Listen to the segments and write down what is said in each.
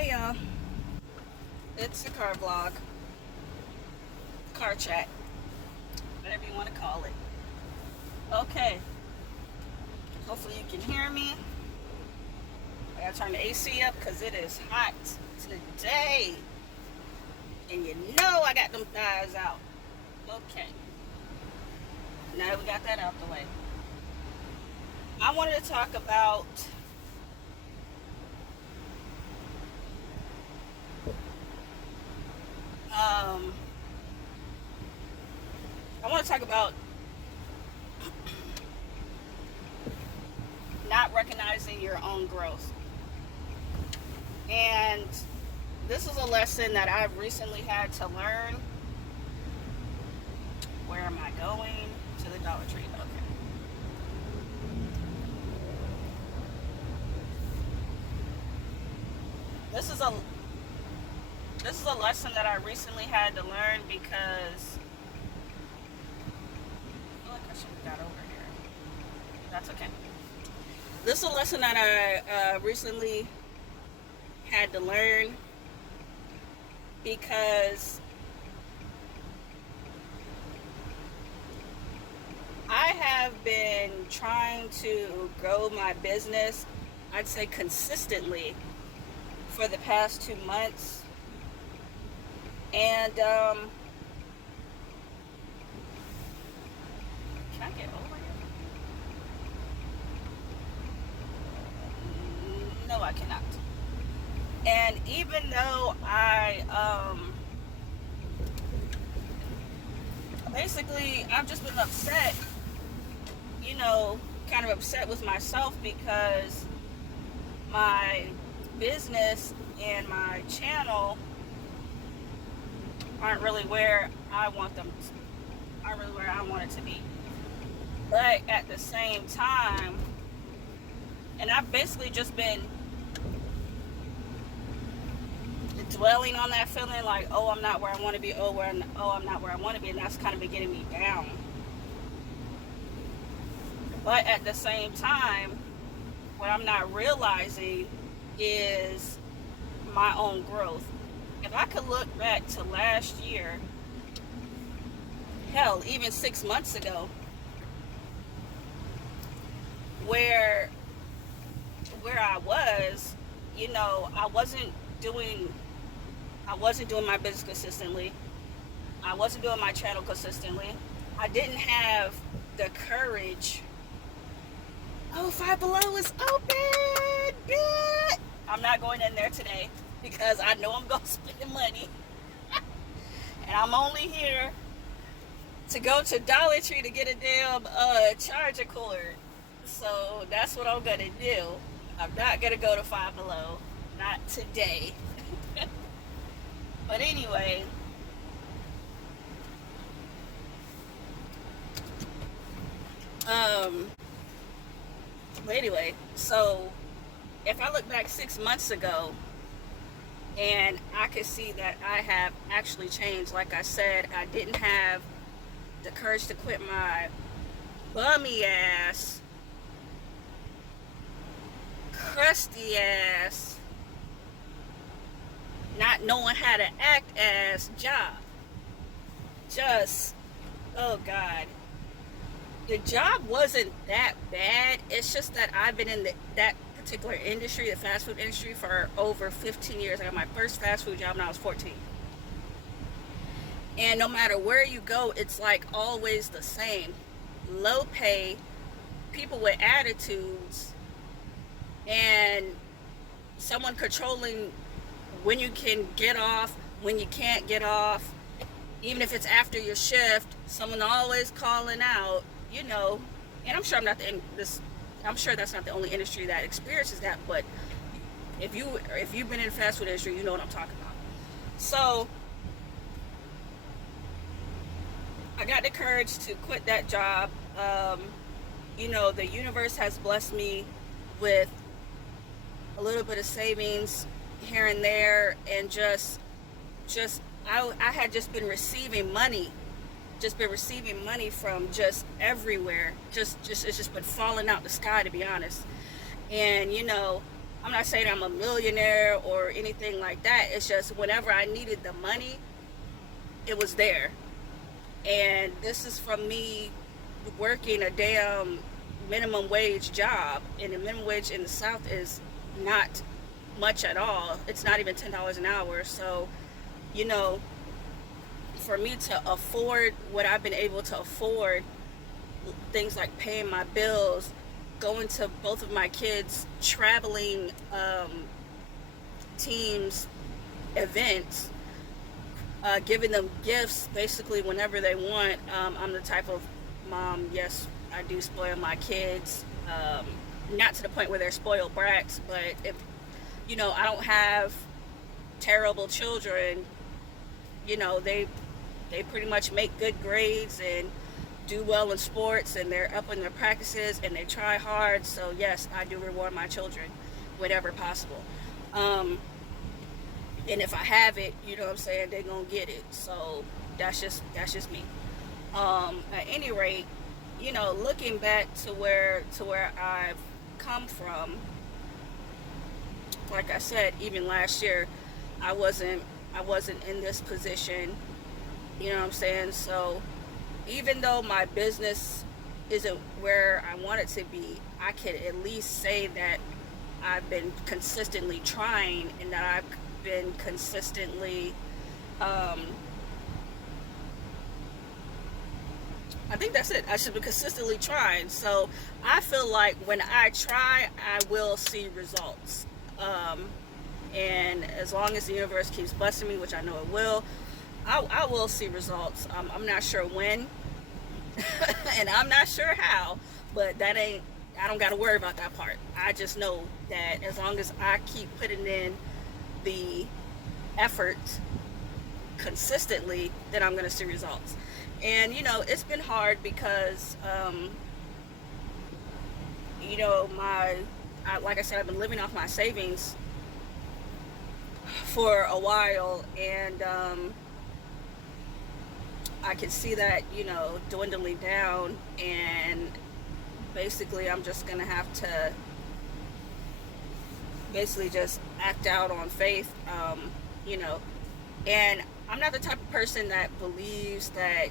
Hey y'all, it's the car vlog, car chat, whatever you want to call it. Okay, hopefully you can hear me. I gotta turn the AC up because it is hot today. And you know I got them thighs out. Okay, now that we got that out the way, I wanted to talk about not recognizing your own growth. And this is a lesson that I've recently had to learn. Where am I going? To the Dollar Tree. Okay. This is a lesson that I recently had to learn because I feel like I should have got over here. That's okay. This is a lesson that I recently had to learn because I have been trying to grow my business, I'd say consistently, for the past 2 months. And can I get over here? No, I cannot. And even though basically I've just been upset, kind of upset with myself because my business and my channel aren't really where I want them to, aren't really where I want it to be. But at the same time, and I've basically just been dwelling on that feeling like, oh, I'm not where I want to be, I'm not where I want to be, and that's kind of been getting me down. But at the same time, what I'm not realizing is my own growth. If I could look back to last year, hell, even 6 months ago, where I was, I wasn't doing my business consistently. I wasn't doing my channel consistently. I didn't have the courage. Oh, Five Below is open, bitch. I'm not going in there today because I know I'm going to spend money. And I'm only here to go to Dollar Tree to get a damn charger cord. So that's what I'm going to do. I'm not going to go to Five Below. Not today. But anyway, so if I look back 6 months ago and I could see that I have actually changed. Like I said, I didn't have the courage to quit my bummy ass, crusty ass, not knowing how to act as job. Just, oh God. The job wasn't that bad. It's just that I've been in that particular industry, the fast food industry, for over 15 years. I got my first fast food job when I was 14. And no matter where you go, it's like always the same. Low pay, people with attitudes, and someone controlling when you can get off, when you can't get off. Even if it's after your shift, someone always calling out, and I'm sure I'm sure that's not the only industry that experiences that, but if you've been in the fast food industry, you know what I'm talking about. So I got the courage to quit that job. The universe has blessed me with a little bit of savings here and there, and I had just been receiving money from just everywhere. It's just been falling out the sky, to be honest. And I'm not saying I'm a millionaire or anything like that. It's just whenever I needed the money, it was there. And this is from me working a damn minimum wage job, and the minimum wage in the South is not much at all. It's not even $10 an hour. So, you know, for me to afford what I've been able to afford, things like paying my bills, going to both of my kids' traveling teams events, giving them gifts basically whenever they want. I'm the type of mom, yes, I do spoil my kids. Not to the point where they're spoiled brats, but if, I don't have terrible children, they pretty much make good grades and do well in sports, and they're up in their practices and they try hard. So yes, I do reward my children whenever possible. And if I have it, what I'm saying, they're gonna get it. So that's just me. At any rate, looking back to where I've come from, like I said, even last year, I wasn't in this position. You know what I'm saying? So even though my business isn't where I want it to be, I could at least say that I've been consistently trying, and that I've been consistently, I think that's it. I should be consistently trying. So I feel like when I try, I will see results. And as long as the universe keeps blessing me, which I know it will, I will see results. I'm not sure when, and I'm not sure how, but I don't got to worry about that part. I just know that as long as I keep putting in the effort consistently, then I'm going to see results. And, it's been hard because, like I said, I've been living off my savings for a while, and I can see that, dwindling down, and basically I'm just gonna have to basically just act out on faith, and I'm not the type of person that believes that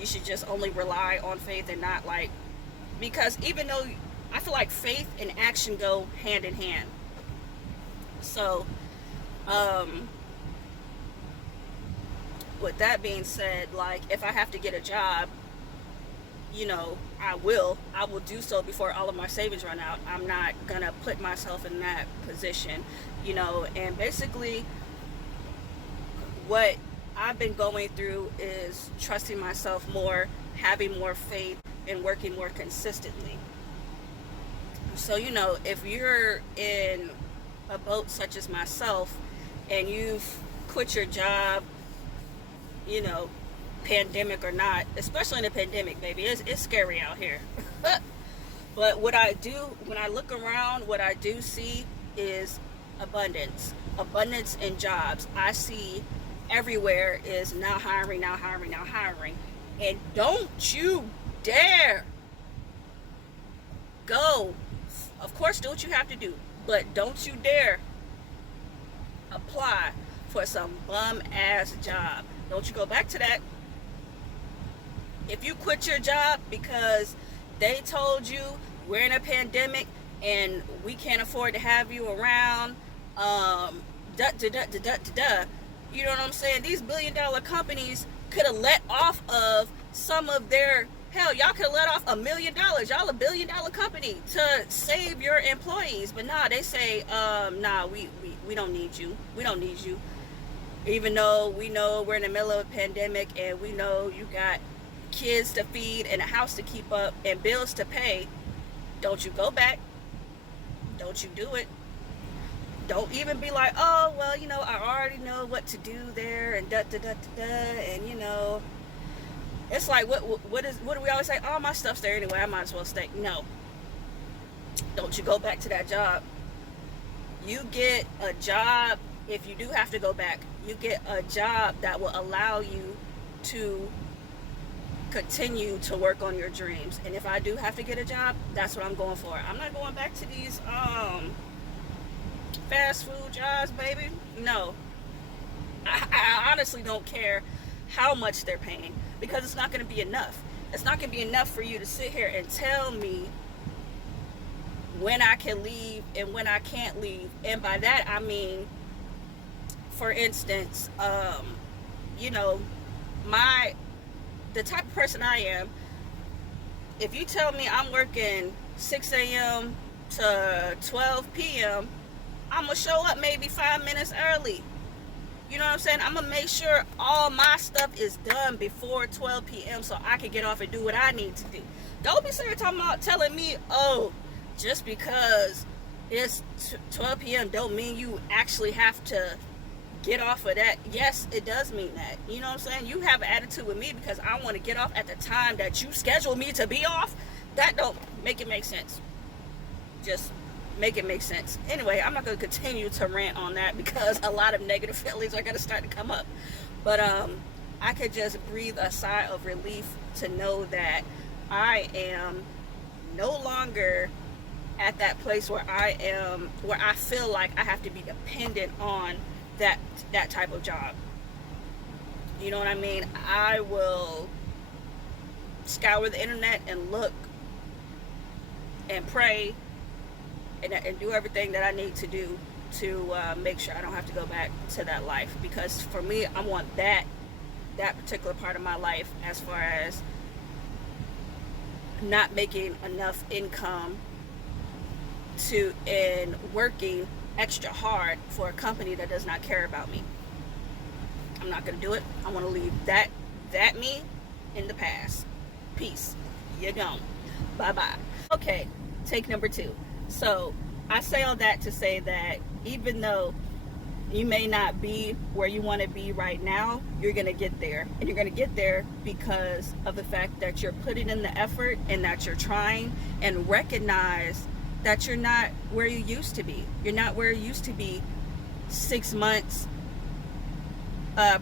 you should just only rely on faith and not because even though I feel like faith and action go hand in hand. So, with that being said, if I have to get a job, I will do so before all of my savings run out. I'm not gonna put myself in that position, and basically what I've been going through is trusting myself more, having more faith, and working more consistently. So, if you're in a boat such as myself and you've quit your job, pandemic or not, especially in a pandemic, baby, it's scary out here. But what I do, when I look around, what I do see is abundance in jobs. I see everywhere is now hiring. And don't you dare go. Of course, do what you have to do, but don't you dare apply for some bum ass job. Don't you go back to that. If you quit your job because they told you we're in a pandemic and we can't afford to have you around, you know what I'm saying? These billion-dollar companies could have let off of some of their, hell, y'all could have let off $1 million. Y'all a billion-dollar company to save your employees. But nah, they say, nah, we don't need you. We don't need you. Even though we know we're in the middle of a pandemic and we know you got kids to feed and a house to keep up and bills to pay, don't you go back. Don't you do it. Don't even be like, oh, well, I already know what to do there, and and it's like, what do we always say? Oh, my stuff's there anyway, I might as well stay. No. Don't you go back to that job. You get a job, if you do have to go back, you get a job that will allow you to continue to work on your dreams. And if I do have to get a job, that's what I'm going for. I'm not going back to these fast food jobs, baby. No. I honestly don't care how much they're paying, because it's not going to be enough. It's not going to be enough for you to sit here and tell me when I can leave and when I can't leave. And by that I mean, for instance, you know, the type of person I am, if you tell me I'm working 6 a.m. to 12 p.m., I'm going to show up maybe 5 minutes early. You know what I'm saying? I'm going to make sure all my stuff is done before 12 p.m. so I can get off and do what I need to do. Don't be sitting telling me, oh, just because it's 12 p.m. don't mean you actually have to get off of that. Yes, it does mean that. You know what I'm saying? You have an attitude with me because I want to get off at the time that you schedule me to be off. That don't make it make sense. Just make it make sense. Anyway, I'm not going to continue to rant on that because a lot of negative feelings are going to start to come up. But I could just breathe a sigh of relief to know that I am no longer at that place where I feel like I have to be dependent on that type of job. You know what I mean? I will scour the internet and look and pray and do everything that I need to do to make sure I don't have to go back to that life. Because for me, I want that particular part of my life, as far as not making enough income and working extra hard for a company that does not care about me. I'm not going to do it. I want to leave that me in the past. Peace. You're gone. Bye-bye. Okay, take number 2. So I say all that to say that even though you may not be where you want to be right now, you're going to get there. And you're going to get there because of the fact that you're putting in the effort and that you're trying, and recognize that you're not where you used to be. You're not where you used to be 6 months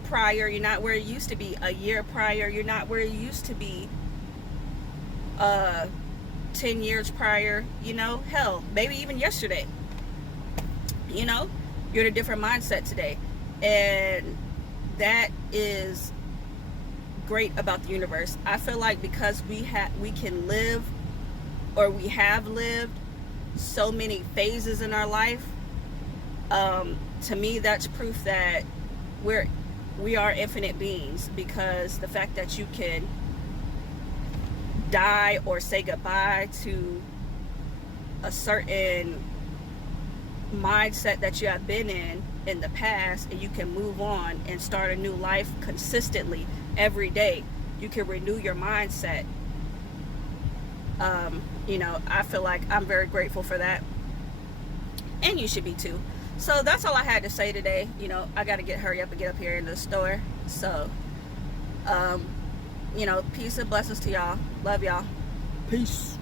prior. You're not where you used to be a year prior. You're not where you used to be 10 years prior, you know, hell, maybe even yesterday. You know, you're in a different mindset today. And that is great about the universe. I feel like because we can live, or we have lived, so many phases in our life, to me that's proof that we are infinite beings. Because the fact that you can die or say goodbye to a certain mindset that you have been in the past, and you can move on and start a new life consistently every day. You can renew your mindset. You know, I feel like I'm very grateful for that, and you should be too. So that's all I had to say today. You know, I got to hurry up and get up here in the store. So you know, peace and blessings to y'all. Love y'all. Peace.